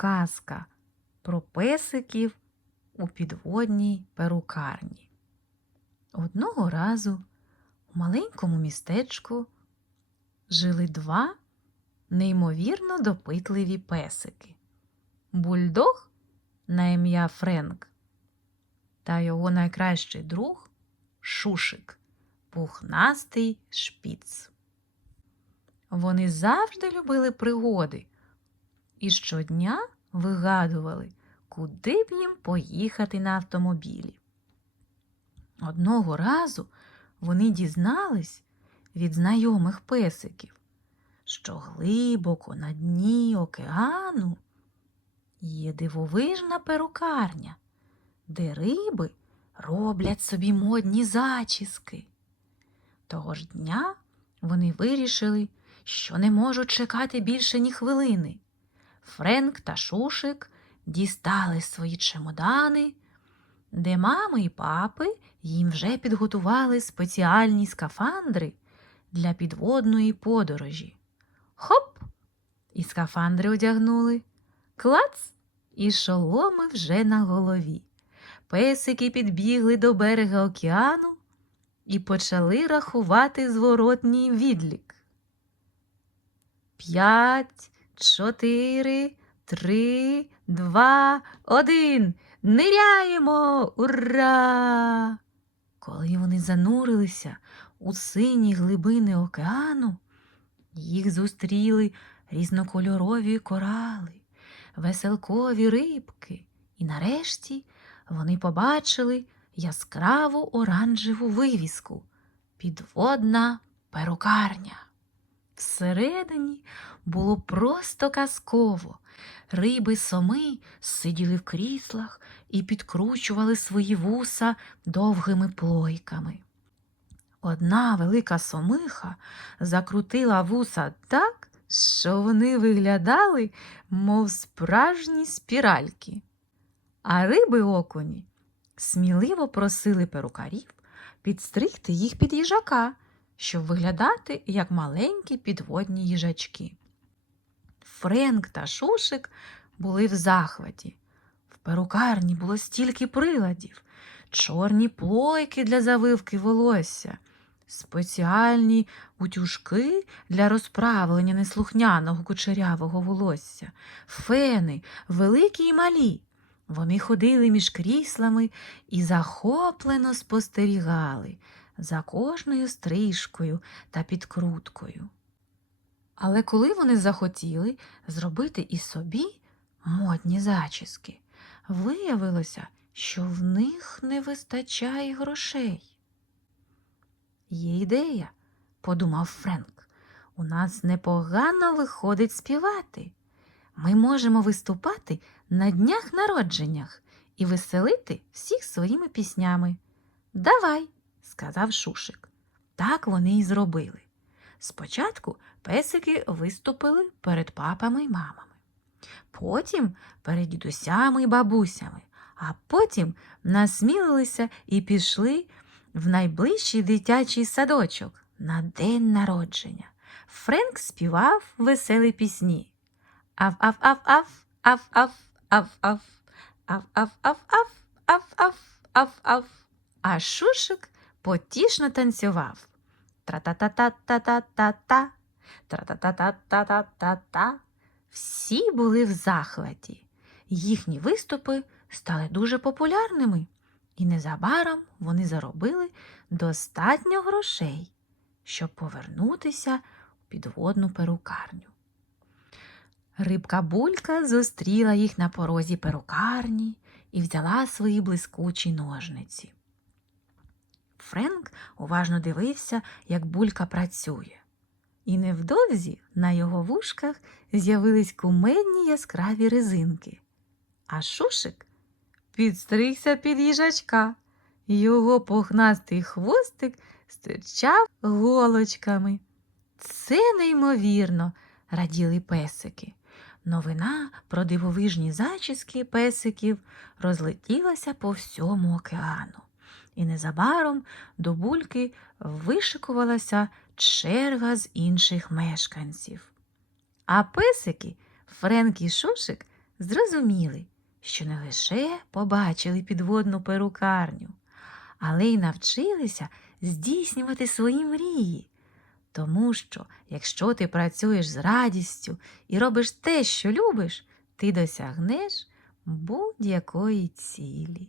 Казка про песиків у підводній перукарні. Одного разу у маленькому містечку жили два неймовірно допитливі песики. Бульдог на ім'я Френк та його найкращий друг Шушик, пухнастий шпіц. Вони завжди любили пригоди і щодня вигадували, куди б їм поїхати на автомобілі. Одного разу вони дізнались від знайомих песиків, що глибоко на дні океану є дивовижна перукарня, де риби роблять собі модні зачіски. Того ж дня вони вирішили, що не можуть чекати більше ні хвилини. Френк та Шушик дістали свої чемодани, де мами і папи їм вже підготували спеціальні скафандри для підводної подорожі. Хоп! І скафандри одягнули. Клац! І шоломи вже на голові. Песики підбігли до берега океану і почали рахувати зворотній відлік. П'ять, чотири, три, два, один. Ниряємо! Ура! Коли вони занурилися у сині глибини океану, їх зустріли різнокольорові корали, веселкові рибки, і нарешті вони побачили яскраву оранжеву вивіску підводна перукарня. Всередині було просто казково. Риби соми сиділи в кріслах і підкручували свої вуса довгими плойками. Одна велика сомиха закрутила вуса так, що вони виглядали, мов справжні спіральки. А риби окуні сміливо просили перукарів підстригти їх під їжака, щоб виглядати як маленькі підводні їжачки. Френк та Шушик були в захваті. В перукарні було стільки приладів, чорні плойки для завивки волосся, спеціальні утюжки для розправлення неслухняного кучерявого волосся, фени, великі й малі. Вони ходили між кріслами і захоплено спостерігали за кожною стрижкою та підкруткою. Але коли вони захотіли зробити і собі модні зачіски, виявилося, що в них не вистачає грошей. Є ідея, подумав Френк. У нас непогано виходить співати. Ми можемо виступати на днях народженнях і веселити всіх своїми піснями. Давай, сказав Шушик. Так вони й зробили. Спочатку песики виступили перед папами й мамами, потім перед дідусями й бабусями, а потім насмілилися і пішли в найближчий дитячий садочок на день народження. Френк співав веселі пісні. Аф-аф-аф-аф, аф-аф, аф-аф, аф-аф-аф-аф, аф-аф, аф-аф. А Шушик потішно танцював. Тра-та-та-та-та-та-та-та, тра-та-та-та-та-та-та. Всі були в захваті. Їхні виступи стали дуже популярними, і незабаром вони заробили достатньо грошей, щоб повернутися у підводну перукарню. Рибка Булька зустріла їх на порозі перукарні і взяла свої блискучі ножниці. Френк уважно дивився, як булька працює, і невдовзі на його вушках з'явились кумедні яскраві резинки. А шушик підстригся під їжачка. Його пухнастий хвостик стирчав голочками. Це неймовірно, раділи песики. Новина про дивовижні зачіски песиків розлетілася по всьому океану. І незабаром до бульки вишикувалася черга з інших мешканців. А песики Френк і Шушик зрозуміли, що не лише побачили підводну перукарню, але й навчилися здійснювати свої мрії. Тому що, якщо ти працюєш з радістю і робиш те, що любиш, ти досягнеш будь-якої цілі.